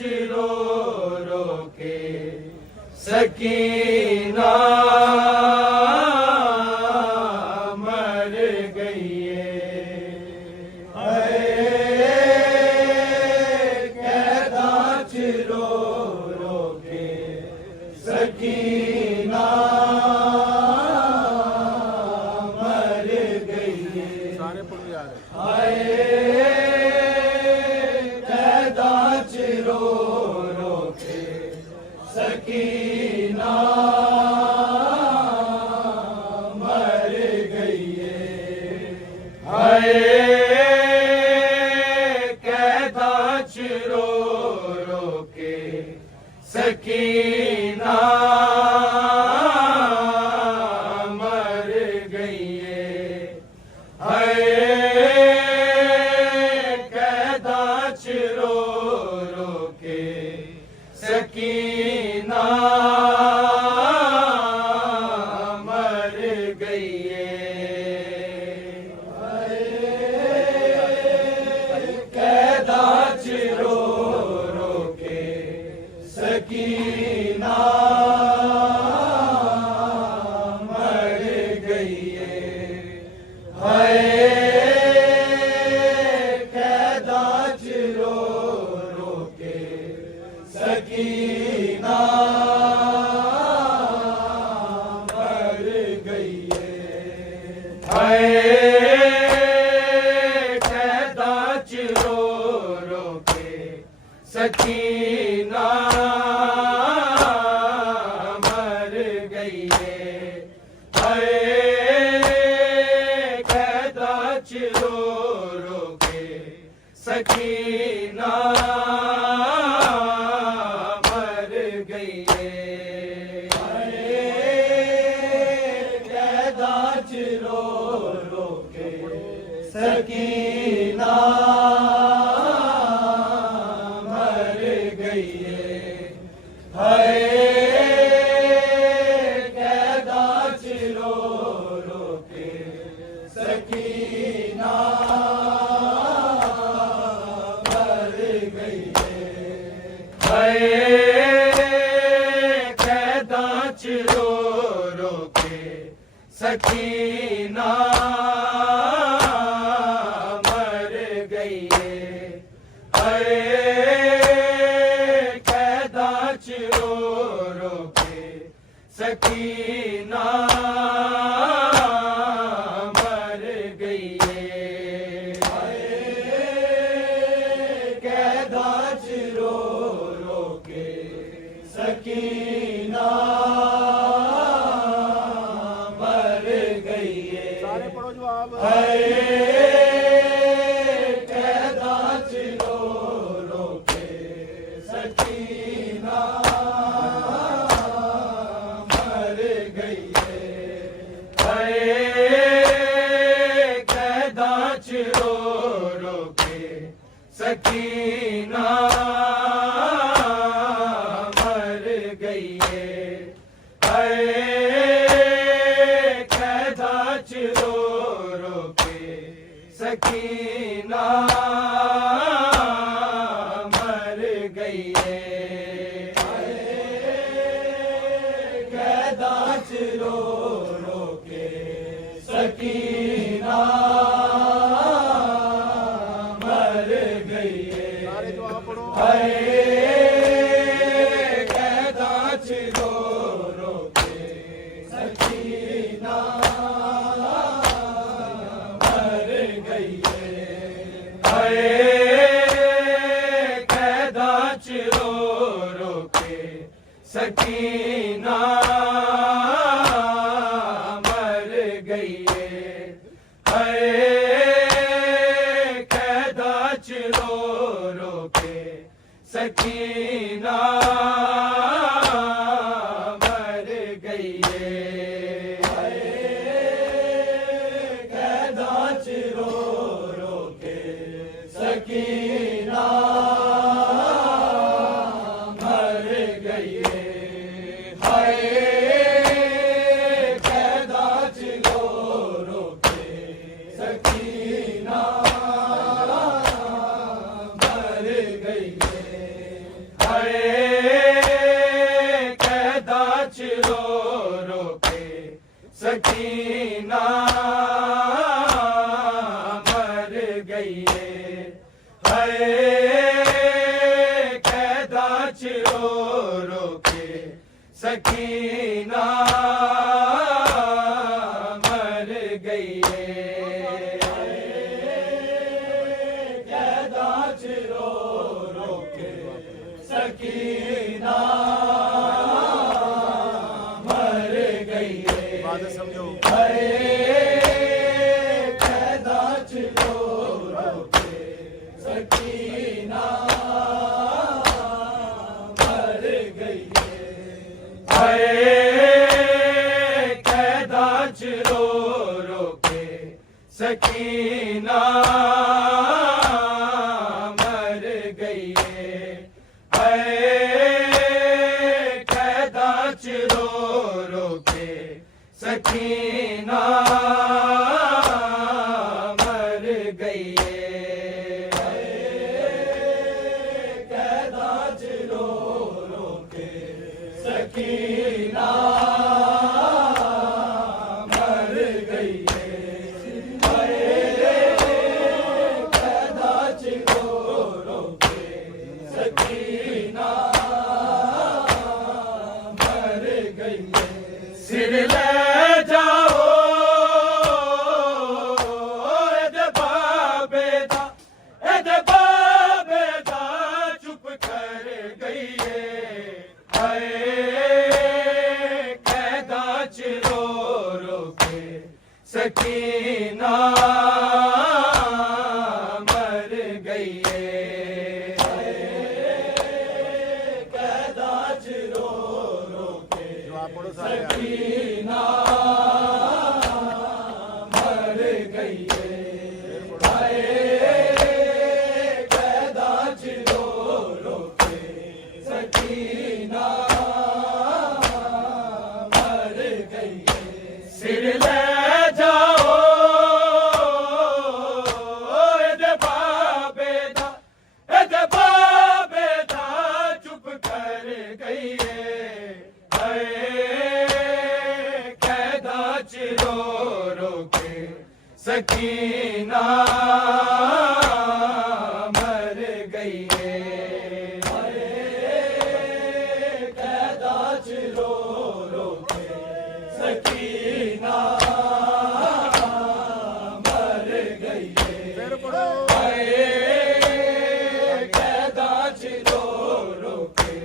रो रो के सकीना मर गई है। कैदाच रो रो के सकीना मर गई है। हाय कैदाच रो रो के सकीना मर गई है। हाय कैदाच रो रो के सकीना मर गई है। हाय कैदाच रो रो के सकीना मर गई है। कैदाच रो रो के सकीना मर गई है। हाय कैदाच रो रो के सकीना मर गई है। हाय कैदाच रो रो के सकीना मर गई है। हाय कैदाच रो रो के सकीना मर गई है। हाय कैदाच रो रो के सकीना मर गई है। हाय कैदाच रो रो के सकीना मर गई है। हाय कैदाच रो रो के सकीना मर गई है। हाय कैदाच रो रो के सकीना मर गई है। हाय कैदाच रो रो के सकीना मर गई है। हाय कैदाच रो रो के सकीना मर गई है। हाय कैदाच रो रो के सकीना मर गई है। हाय कैदाच रो रो के सकीना मर गई है। हाय कैदाच रो रो के सकीना मर गई है। हाय कैदाच रो रो के सकीना मर गई है। हाय कैदाच रो रो के सकीना मर गई है। हाय कैदाच रो रो के सकीना मर गई है। हाय कैदाच रो रो के सकीना मर गई है। हाय कैदाच रो रो के सकीना मर गई है। कैदा च रो रो के सकीना मर गई है कैदा च रो रो के सकीना मर गई कैदा च रो रो के सकीना मर गई बात समझो कैदा च रो रो के सकीना मर गई कैदा च रो रो के सकीना मर गई कैदा च रो रो के सकीना मर गई कैदा च रो रो के सकीना मर गई कैदा च रो रो के सकीना मर गई सिर ले जाओ एदे बाबे दा चुप कर गई है कैदा च रो रो के सकीना मर गई कैदा च रो रो के जो आप पढ़ो सारे सकीना मर गई कैदा च रो रो के सकीना मर गई सिर ले जाओ एदे बाबे दा चुप कर गई कैदा च रो रो के सकीना मर गई कैदा च रो रो के सकीना मर गई फिर पढ़ो कैदा च रो रो के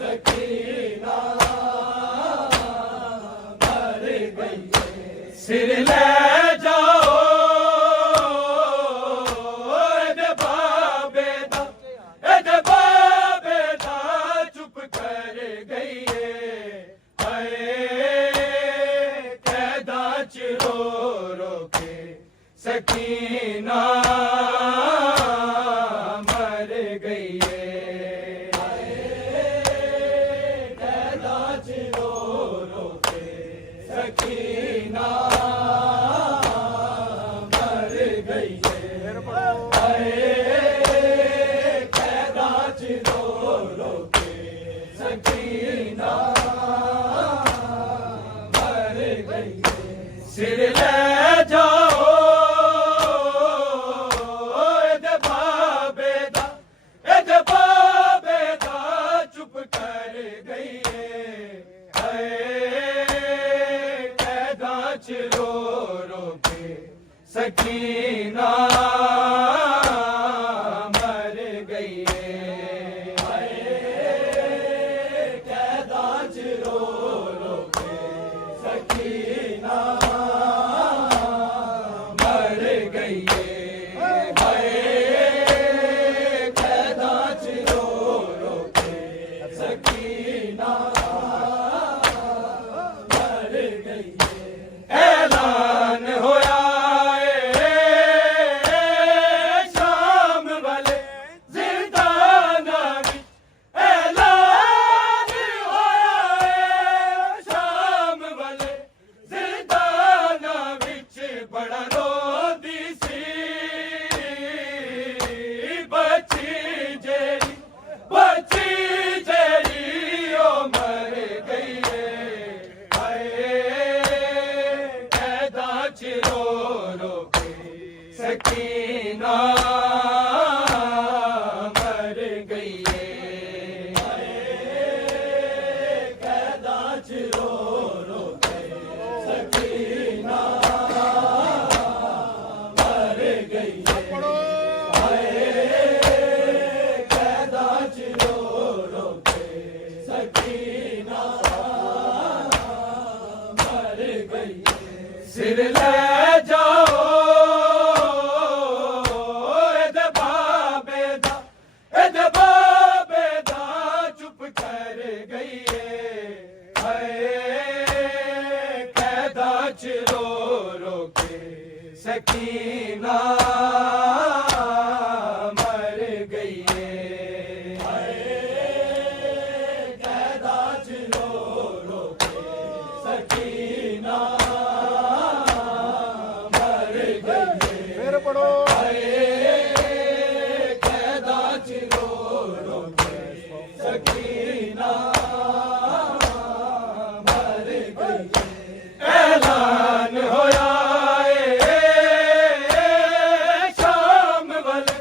सकीना मर गई सिर ले जाओ एदे बाबे दा चुप कर गई कैदा च रो रो के सकीना मर गई कैदा च रो रो के सकीना मर गई फिर पढ़ो कैदा च रो रो के सकीना मर गई सिर ले जाओ एदे बाबे दा चुप कर गई कैदा च रो रो के सकीना मर गई कैदा च रो रो के सकीना मर गई कैदा च रो रो के सकीना मर गई ऐलान होया शाम वाले जिंदान गई है कैदा च रो रो के सकीना मर गई है कैदा च रो रो के सकीना मर गई है सिर ले जाओ चुप कर गई है कैदा च रो रो के सकीना मर गई है कैदा च रो रो के सकीना मर गई है फिर पढ़ो कैदा च रो रो के सकीना मर गई ऐलान होया शाम वाले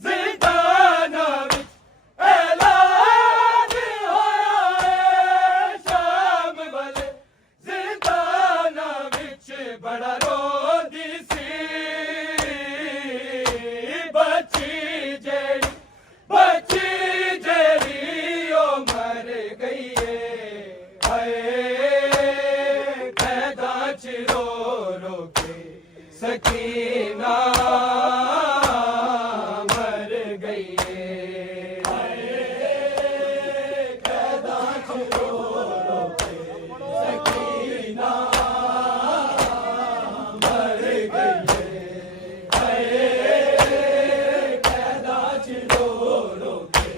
ज़िंदाना विच ऐलान होया शाम वाले ज़िंदाना विच बड़ा रोंदी सी बची जेड़ी ओ मर गई है कैदा च रो रो के सकीना मर गई है कैदा च रो रो के सकीना मर गई है कैदा च रो रो के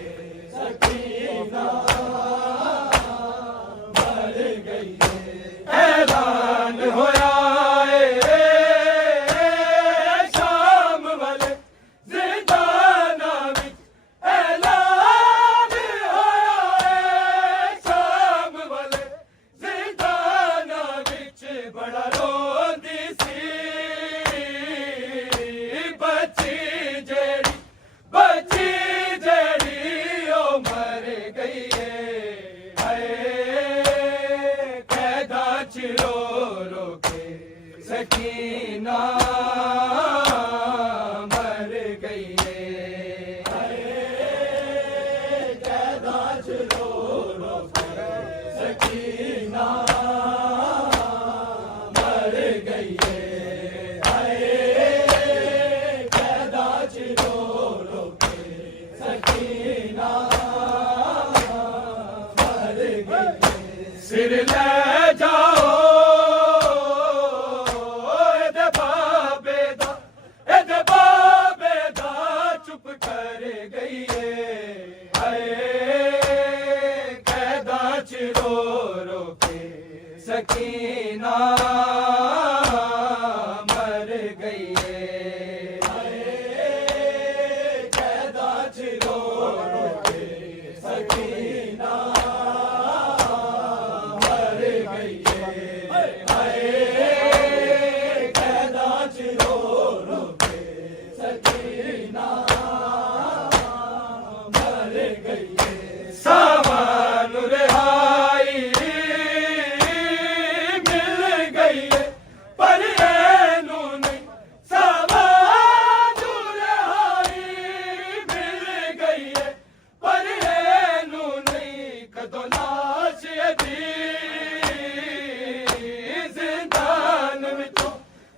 सकीना मर गई है ऐलान होया शाम वाले ज़िंदाना विच ऐलान होया शाम वाले ज़िंदाना विच बड़ा रोंदी सी बची जेड़ी ओ मर गई है कैदा च रो रो के सकीना मर गई है कैदा च रो रो के सकीना मर गई है कैदा च रो रो के सकीना मर गई है सिर ले जाओ एदे बाबे दा चुप कर गई है कैदा च रो रो के सकीना मर गई है कैदा च रो रो के सकीना मर गई है कैदा च रो रो के सकीना मर गई है सावन रिहाई मिल गई है पर एनू नहीं सावन रिहाई मिल गई है पर एनू नहीं कदों लाश दी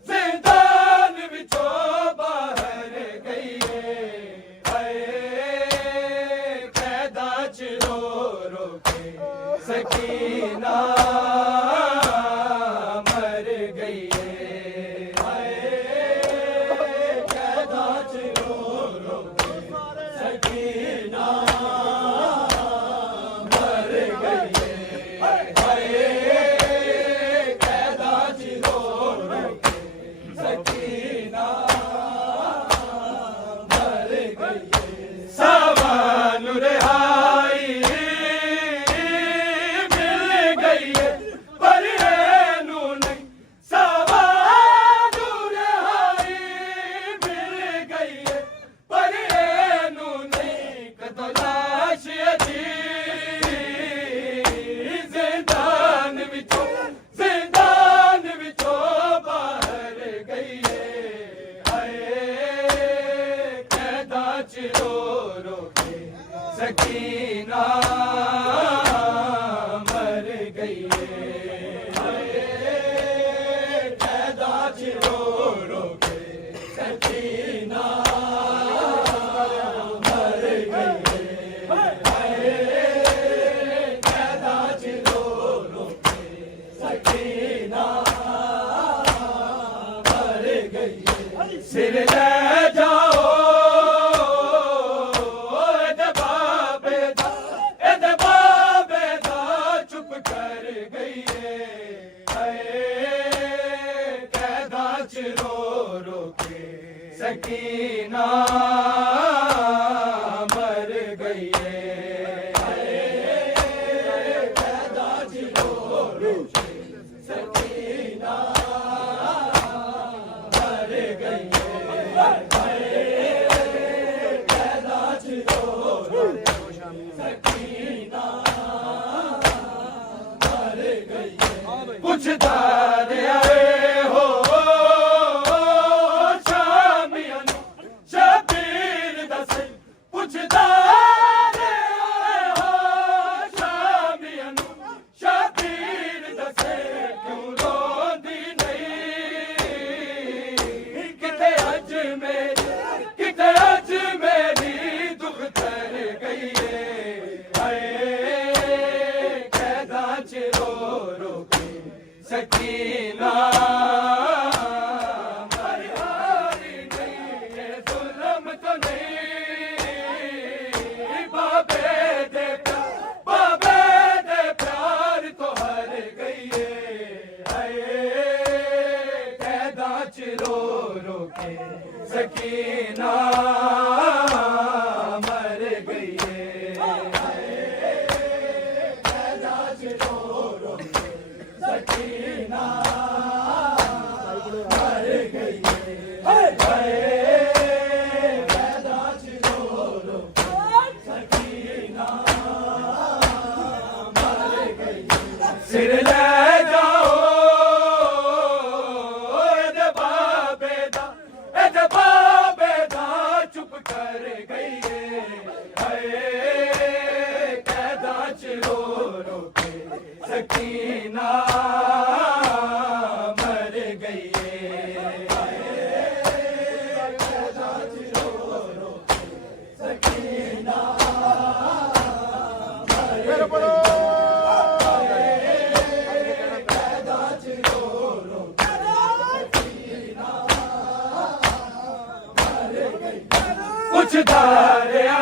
जिंदान विचों बाहर गई है कैदा च रो रो के सकीना मर गई है कैदा च रो रो के सकीना मर गई है कैदा च रो रो के सकीना मर गई है सावन रिहाई मिल गई है रो के सकीना मर गई कैदा च रो रो के सकीना मर गई कैदा च रो रो के सकीना मर गई सिर ले जाओ एदे बाबे दा चुप कर गई कैदा च रो रो के सकीना मर गई कैदा च रो रो के सकीना मर गई कैदा च रो रो सकीना मर गई पुछदा रहा हो शामियां नूं शबीर दस पुछदा रहा हो शामियां नूं शबीर दस क्यों रोंदी नहीं किते अज मेरी दुख तर गई हाय कैदा च रो रो के सकीना हरी हारी नहीं जुल्म तो नहीं बाबे दे प्यार तो हर गई हाय कैदा च रो रो के सकीना मर गई कैदा च रो रो के सकीना मर गई कैदा च रो रो के सकीना मर गई सिर ले जाओ एदे बाबे दा चुप कर गई कैदा च रो रो के सकीना मर गई कैदा च रो रो के सकीना फिर पढ़ो कैदा च रो रो के सकीना मर गई पुछदा रहा